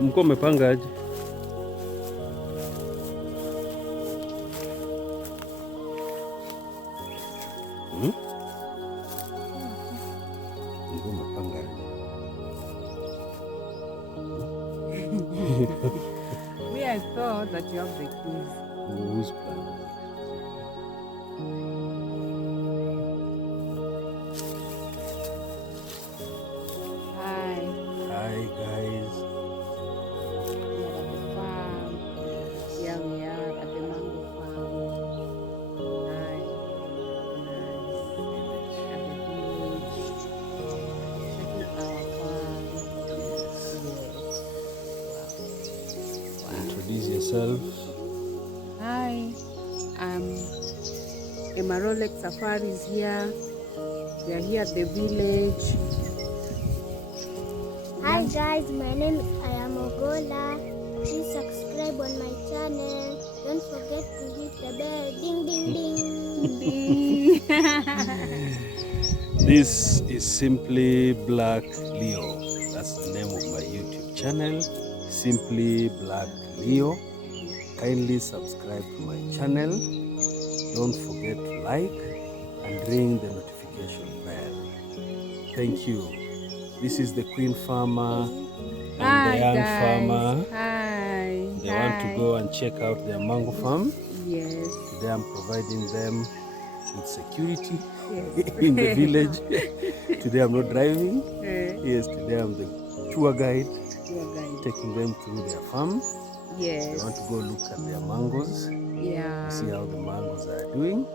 Mko mmepanga aje? Mko mmepanga aje? Me, I thought that you have the keys. Who's plan? Hi. Hi guys. We are at the farm. Yeah, we are at the mango farm. Nice. At the village. Checking our farm. Yes. Wow. Introduce yourself. Hi. Emarolek Safari is here. We are here at the village. Hi guys, my name is Ayamogola. Please subscribe on my channel. Don't forget to hit the bell. Ding ding ding. This is Simply Black Leo. That's the name of my YouTube channel, Simply Black Leo. Kindly subscribe to my channel. Don't forget to like and ring the notification bell. Thank you. This is the Queen Farmer and Hi, the Young guys. Farmer. Hi. They want to go and check out their mango farm. Yes. Today I'm providing them with security Yes. in the village. Today I'm not driving. Eh, Yes, today I'm the tour guide, Tour guide. taking them through their farm. They Yes. want to go look at their mangoes, Yeah. to see how the mangoes are doing.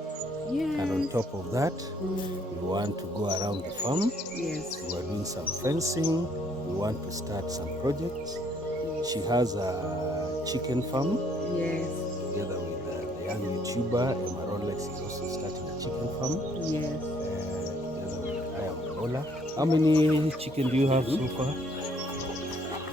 And on Yes. top of that, Mm, we want to go around the farm. yes. We are doing some fencing. We want to start some projects. She has a chicken farm Yes. together with the young YouTuber Emma Rolex is also starting a chicken farm Yes. together with I am Ola. How many chicken do you have so far?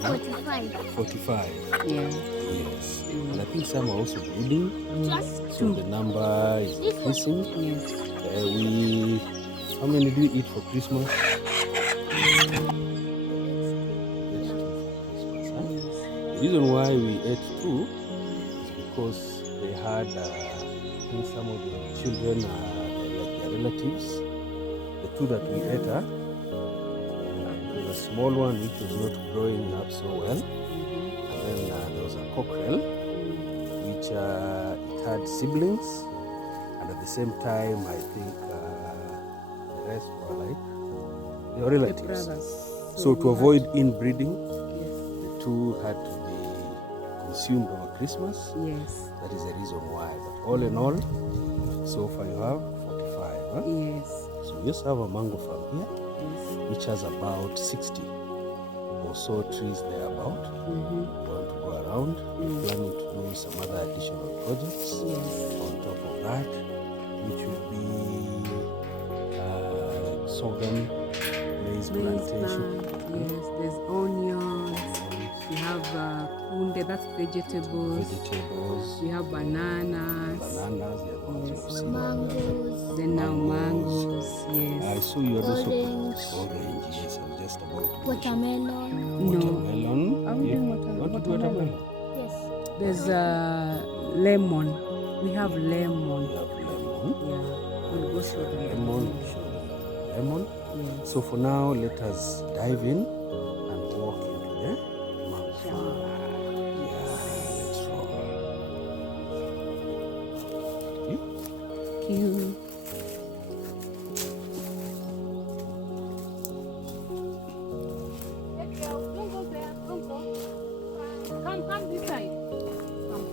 45. 45. Yeah. Yes. And I think some are also breeding, Just so the number is increasing. Yes. How many do you eat for Christmas? The reason why we ate two is because they had, I think some of the children like their relatives. The two that we ate, there was a small one which was not growing up so well, and then there was a cockerel which it had siblings, and at the same time I think the rest were like they were The relatives. brothers. So to we avoid inbreeding, Yes. the two had to be consumed over Christmas. Yes. That is the reason why. But all in all, so far you have 45. Huh? Yes. So we just have a mango farm here, Yes. which has about 60 or so trees thereabout. Mm-hmm. We want to go around. We're planning to do some other additional projects Yes. on top of that, which will be sorghum, maize plantation. Yes. There's onions. We have kunde, that's vegetables. Vegetables, We have bananas. bananas, yeah, the ones Yes. you've seen. mangoes. Then now Mangoes. mangoes. I Yes. saw you had also Orange. orange. Yes, I was just about to mention. Watermelon. No. Watermelon. Are we Yeah. doing You want to do watermelon? watermelon? Yes. There's lemon. We have lemon. We have lemon. Yeah. We'll go show them. Lemon. Show them the lemon. Yes. So for now, let us dive in and walk into the mango farm. Yeah, let's roll. Cute. Come this side. Come.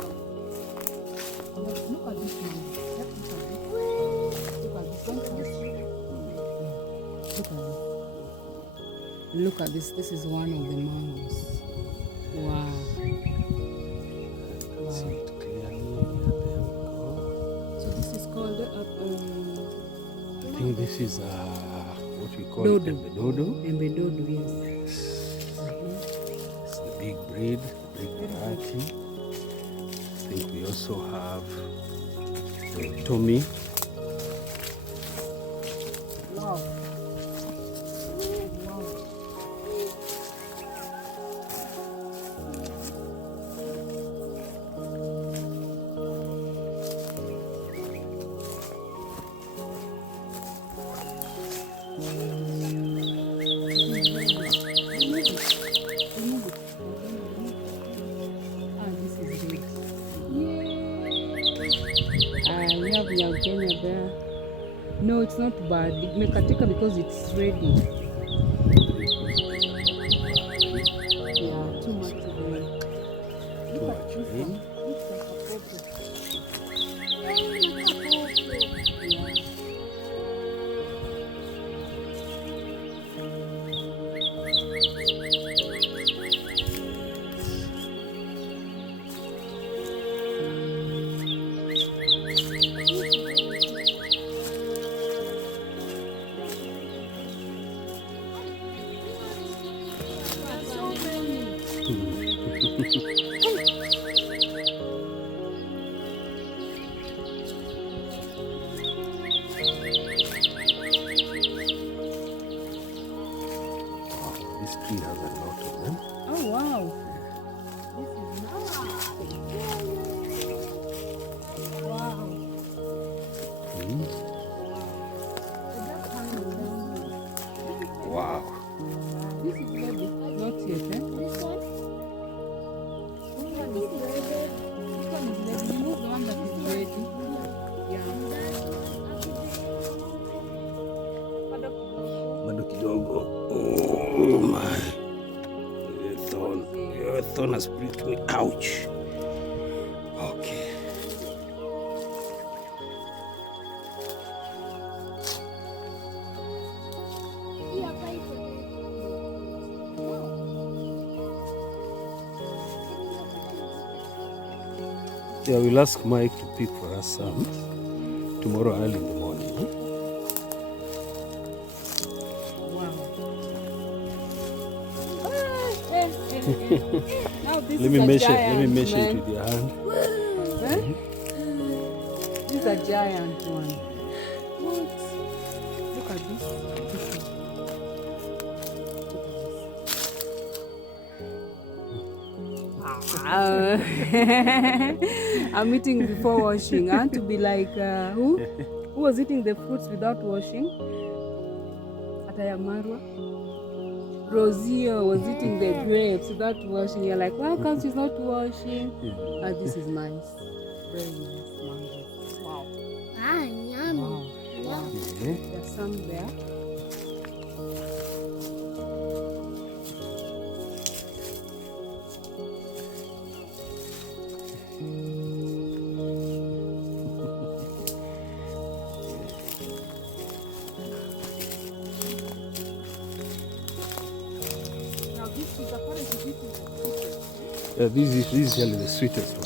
Look at this one. Look at this. Look at this. This is one of the mangoes. Wow. See Wow. it clearly. There we go. So this is called I think this is what we call Dodo. dodo. embedodo. Yes. It's the big breed, big variety. I think we also have the Tommy. Wow. Kenya there. No, it's not bad. Imekatika because it's ready. Yeah, too much today. Look at this one. Looks like a photo. Yeah. has pricked me. Ouch. Okay. Yeah, we'll ask Mike to pick for us some tomorrow early in the morning. Wow. Now this Let me measure it with your hand. Huh? This is a giant one. Look at this. I'm eating before washing. I want to be like who was eating the fruits without washing? Atayamarwa. Rosio was eating the grapes without washing. You're like, why come she's not washing? This is nice. Very nice mango. Wow. Ah, yummy. Wow. Yeah. There's some there. This is usually the sweetest one.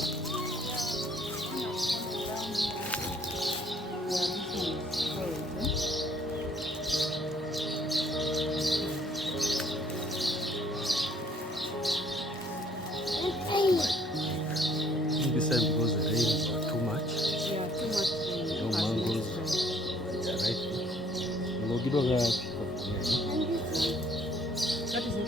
This time because the rain is too much. Yeah, too much. No mangoes. They're right. That is it.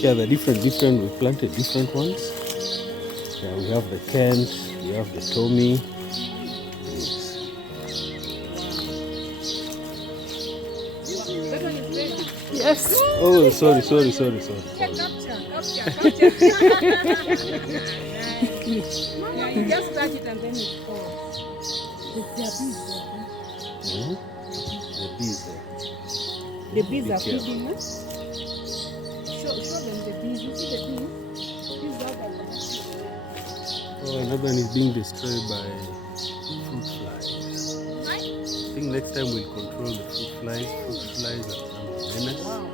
Yeah, they're different. We planted different ones. Yeah, we have the Kent, we have the Tommy. Yes. Oh, sorry. Capture. Yeah, you just touch it and then it falls. The bees. The bees are feeding us. Show them the bees. You see the bees? These are the bees. Oh, another one is being destroyed by fruit flies. I think next time we'll control the fruit flies. Fruit flies are menace. Wow.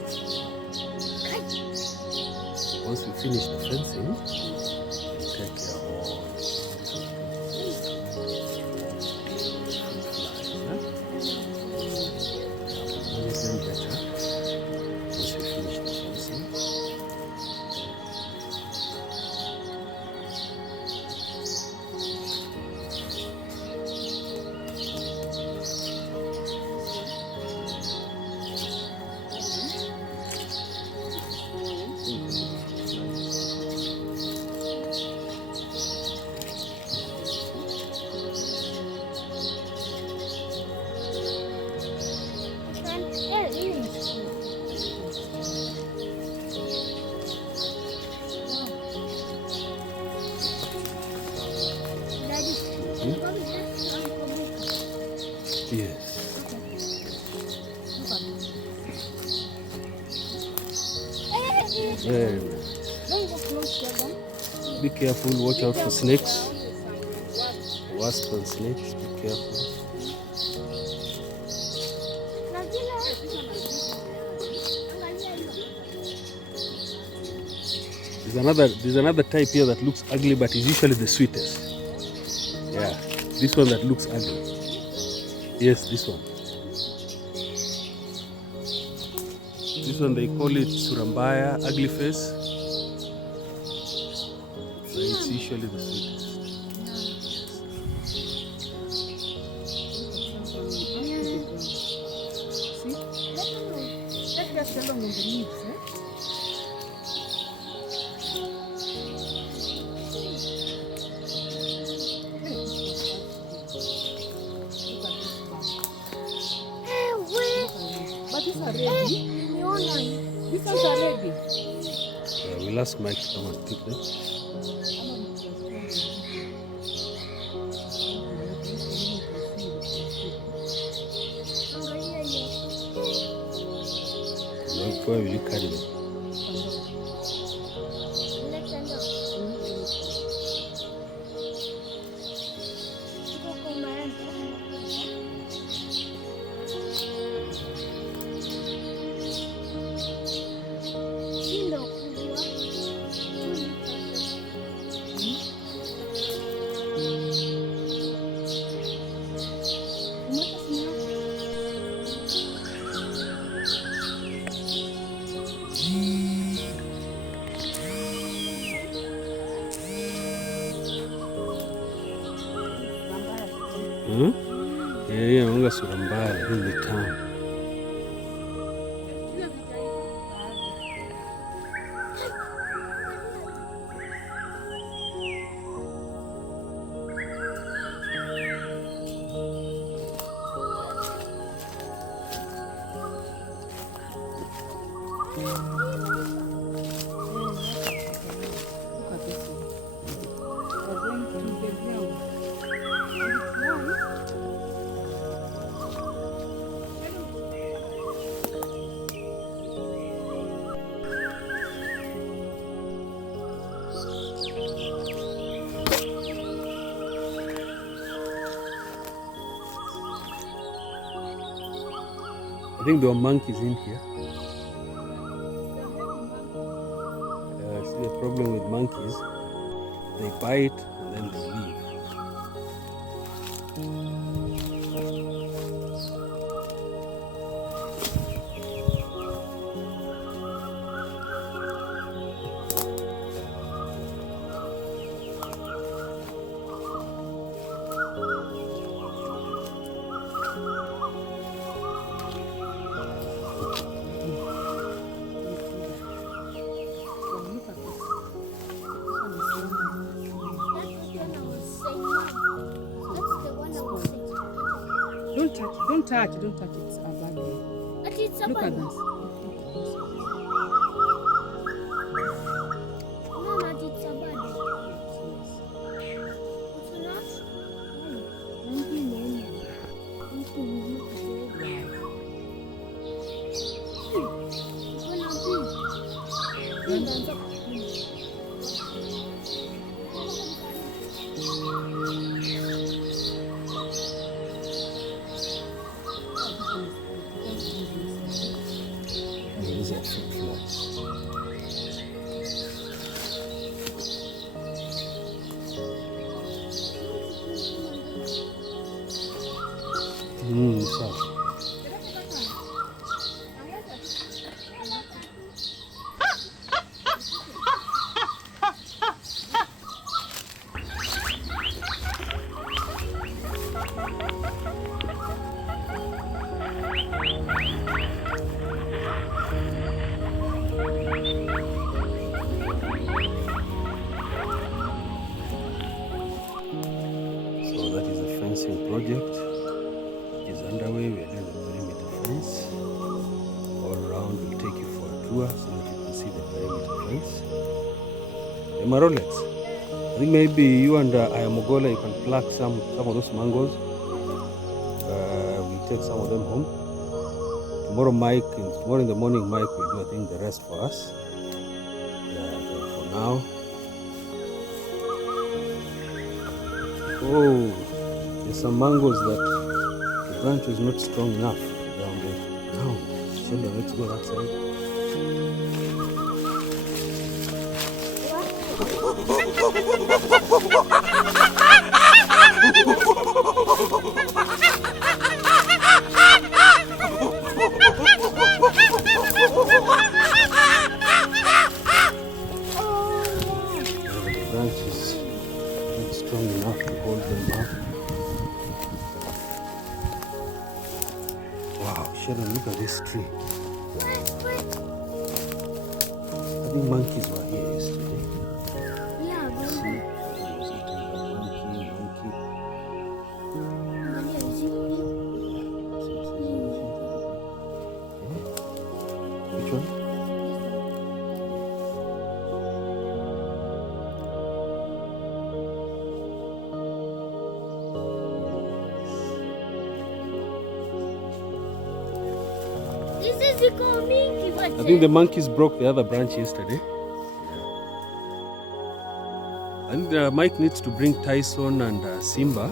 Once we finish the fencing, we'll take care of all the fruit flies. Manage them better once we finish the fencing. Yes. Very nice. Be careful, watch out for snakes. Wasps and snakes, be careful. There's another type here that looks ugly but is usually the sweetest. Yeah, this one that looks ugly. Yes, this one. This one they call it Surambaya, ugly face. But it's usually the sweetest. these are ready. These ones are ready. We'll ask Mike to come and pick them. Where will you carry them? Anga sura mbaya lakini ni tamu. I think there are monkeys in here. See the problem with monkeys, they bite and then they leave. Don't touch it. It's abandoned. Look at this. Mama, it's abandoned. These are fruit flies. Sawa. Project is underway. We are doing the perimeter fence all around. We'll take you for a tour so that you can see the perimeter fence. Hey, Marolex, I think maybe you and Ayamogola, you can pluck some of those mangoes. We'll take some of them home. Tomorrow in the morning, Mike will do, I think, the rest for us. But for now. Oh. There's some mangoes that the branch is not strong enough down there. Now, Sheldon, let's go that side. The branch is not strong enough to hold them up. Wow, Sheldon, look at this tree. I think monkeys were here yesterday. Yeah, See, I was eating a monkey. Maria, is it big? Yeah. Hizi ziko mingi I think the monkeys broke the other branch yesterday. I think Mike needs to bring Tyson and Simba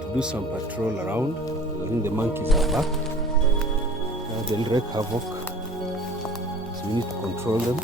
to do some patrol around. I think the monkeys are back. They'll wreak havoc. So we need to control them.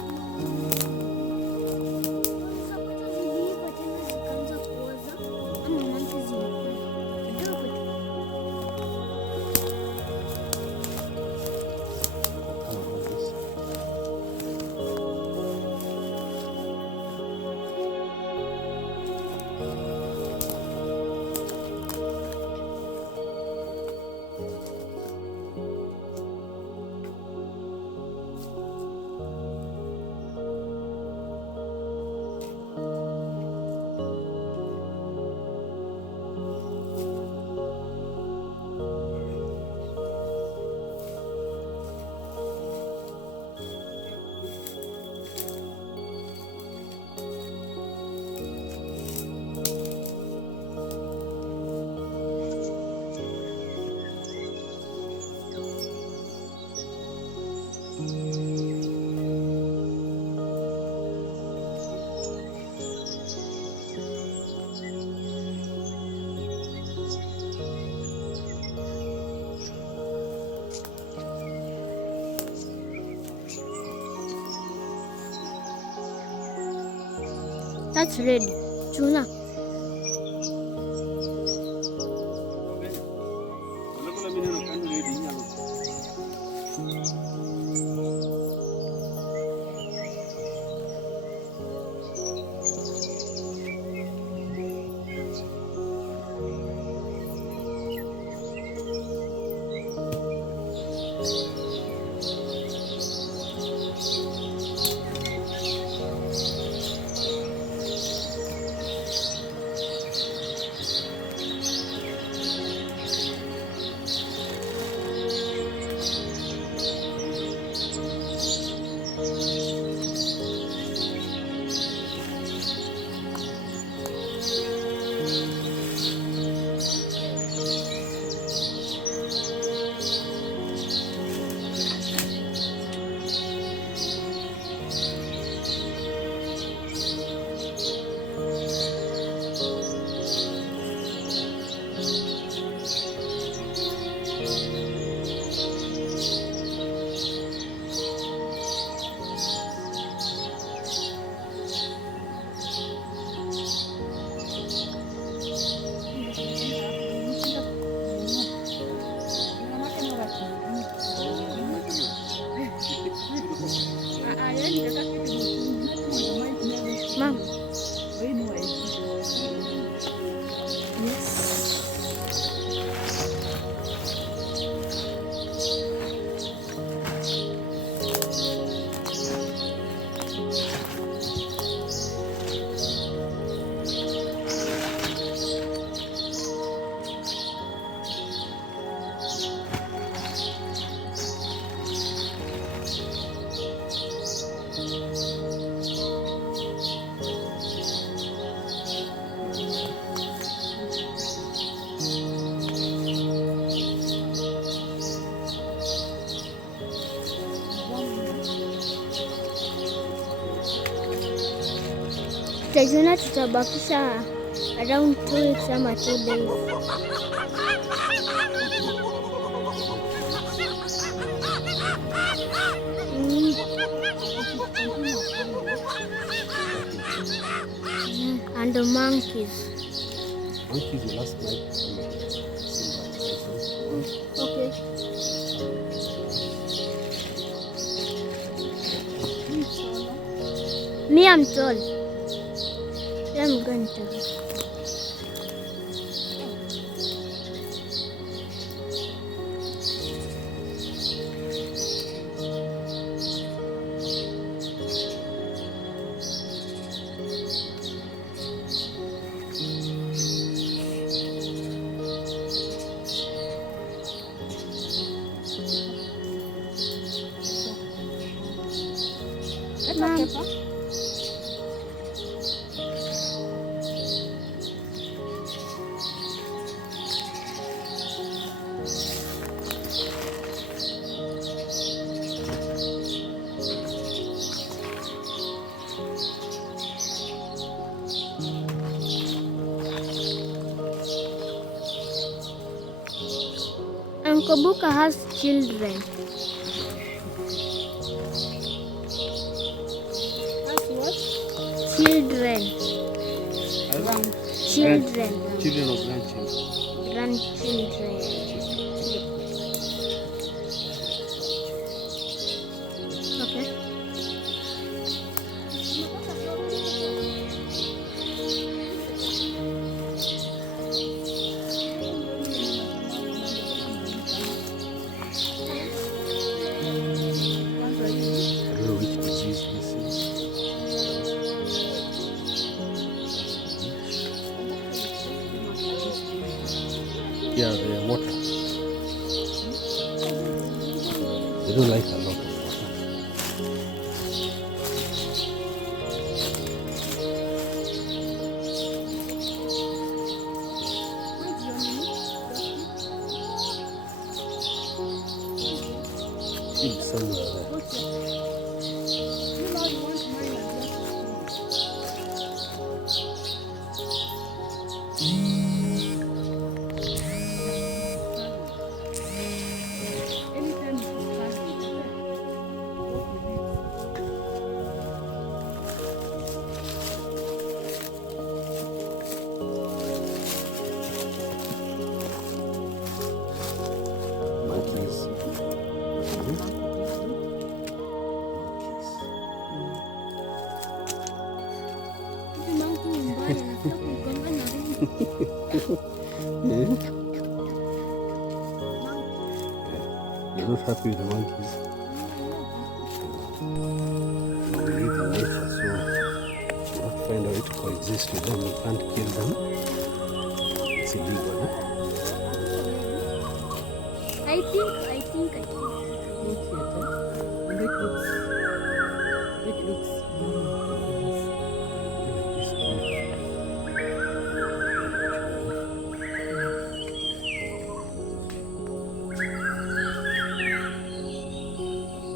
That's red. Tuna. Mom. Tajuna tutabakisha around 2 weeks ama 2 days. And the monkeys. Monkeys will last night. Okay. Me, I'm tall. I'm going to. Mom. Uncle Buka has children. That's what? Children. Children. Children or grandchildren? Grandchildren. Okay. I don't know which disease this is. Yeah, the water. They don't like a lot of water. It's somewhere there. Monkeys. You're not happy with the monkeys? We live in nature, so you have to find a way to coexist with them. You can't kill them. It's illegal, huh? I think. It looks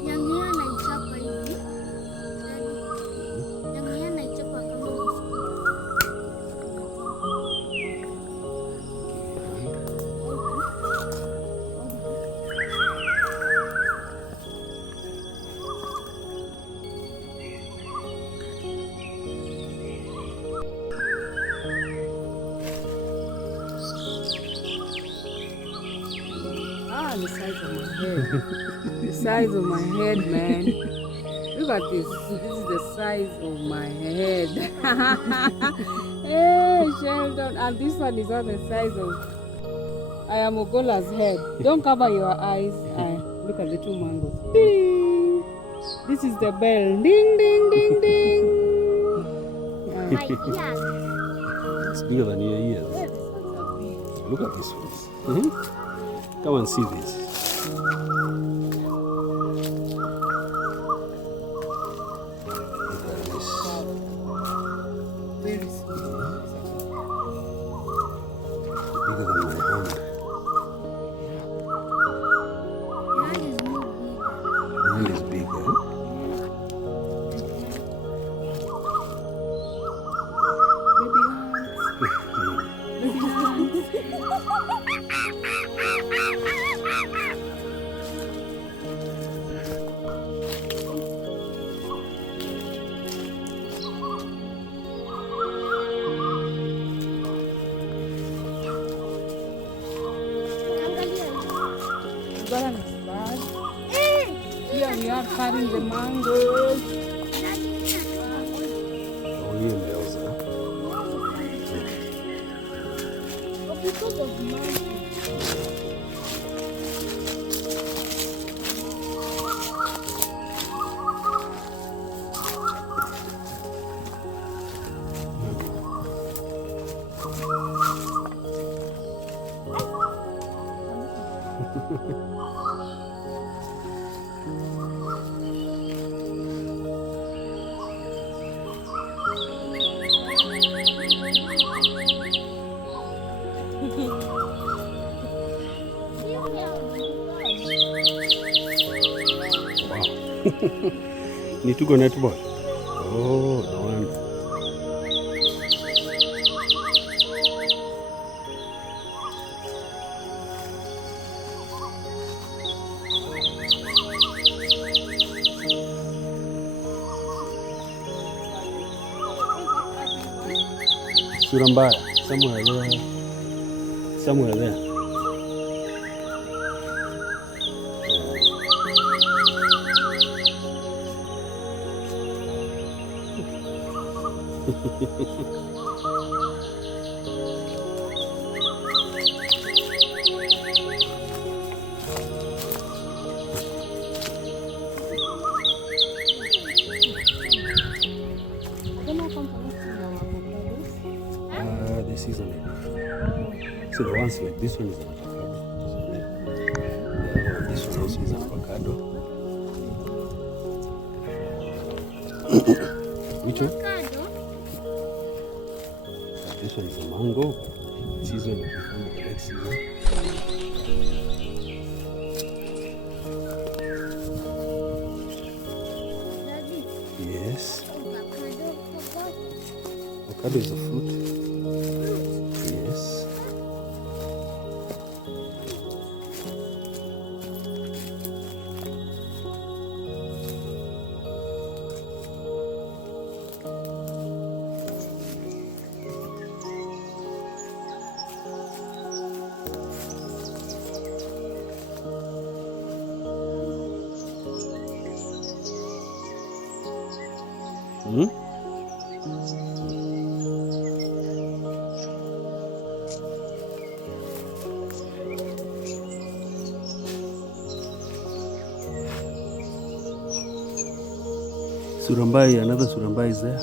Yang hii anaichapa hivi. Yang hii anaichapa kama biskuti. the size of my head. The size of my head, man. Look at this. This is the size of my head. Hey, Sheldon. And this one is not the size of I am Ogola's head. Don't cover your eyes. Look at the two mangoes. Ding. This is the bell. Ding, ding, ding, ding. My ears. It's bigger than your ears. Yeah, these ones are big. Look at this one. Come and see this. Look at this. Very small. Bigger than my hand. Mine is more bigger. Mine is bigger. Baby hands. Garden is bad. Here we are carrying the mangoes. Oh, you Elsa. Because of mine. Need to go netball. Oh, no wonder. Sura mbaya. Somewhere there. Somewhere there. The season. So the ones like this one is an avocado. This one also is an avocado. Which one? This one is a mango. Season will become the next season. Yes. Avocado is a fruit. Yes. Hmm? Surambai, another Surambai is there.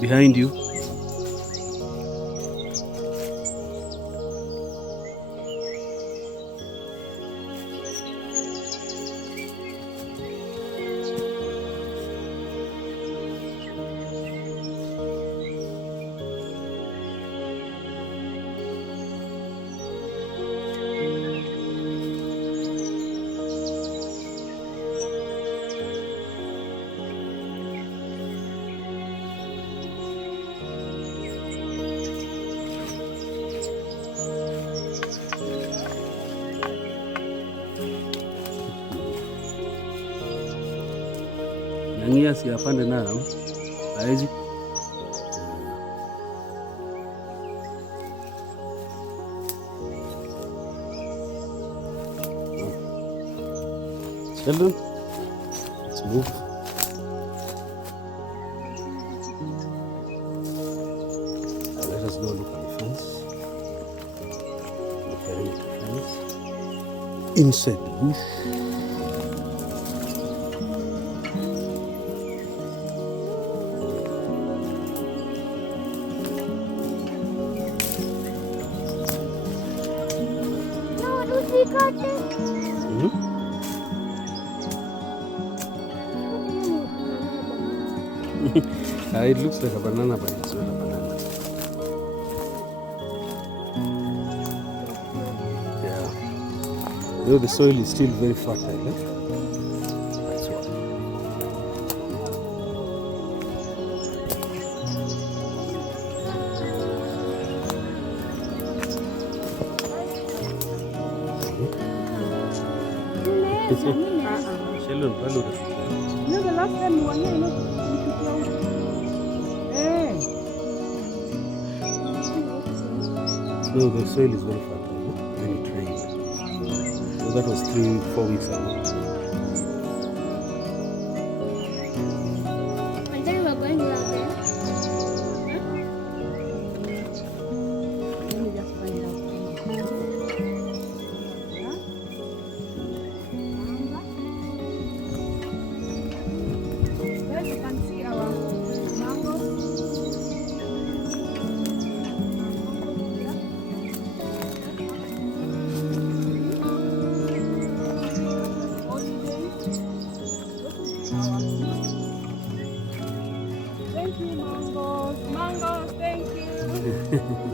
Behind you. Nangia si apande nayo hawezi. Sheldon, let's move. Let us go look at the fence. Looking at the fence. Inside the bush. It looks like a banana, but it's not a banana. Yeah. Though the soil is still very fertile. That's why. Sheldon, follow the picture. No, the last time we were here, No, the soil is very fertile when it rained. So that was 3-4 weeks ago. And then we're going down there. Let me just find out. There you can see our mangoes. Thank you, mangoes. Mangoes, thank you.